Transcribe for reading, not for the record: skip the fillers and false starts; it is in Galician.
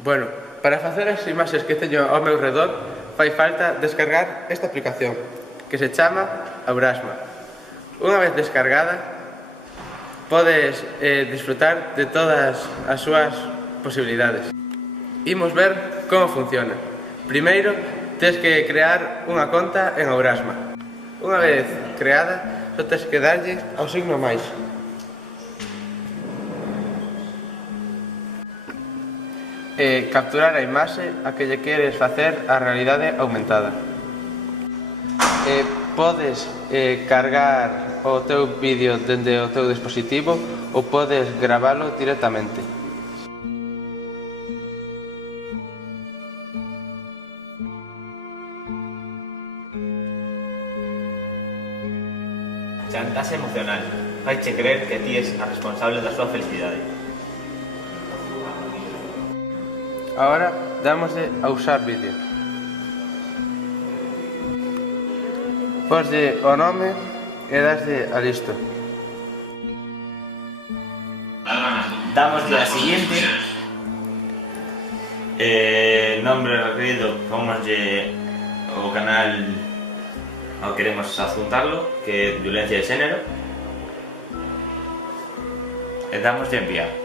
Bueno, para facer as imaxes que teño ao meu redor fai falta descargar esta aplicación que se chama Aurasma. Unha vez descargada podes disfrutar de todas as súas posibilidades. Imos ver como funciona. Primeiro, tens que crear unha conta en Aurasma. Unha vez creada, só tens que darlle ao signo máis. Capturar a imaxe a que lle queres facer a realidade aumentada. Podes cargar o teu vídeo dende o teu dispositivo ou podes gravalo directamente. Chantaxe emocional. Faiche creer que ti és a responsable da súa felicidade. Agora dámoslle a usar vídeo. Poslle o nome e daslle a listo. Damoslle a siguiente. Nombre requerido, pomoslle o canal ao que queremos adjuntarlo, que é violencia de xénero. E damoslle enviar.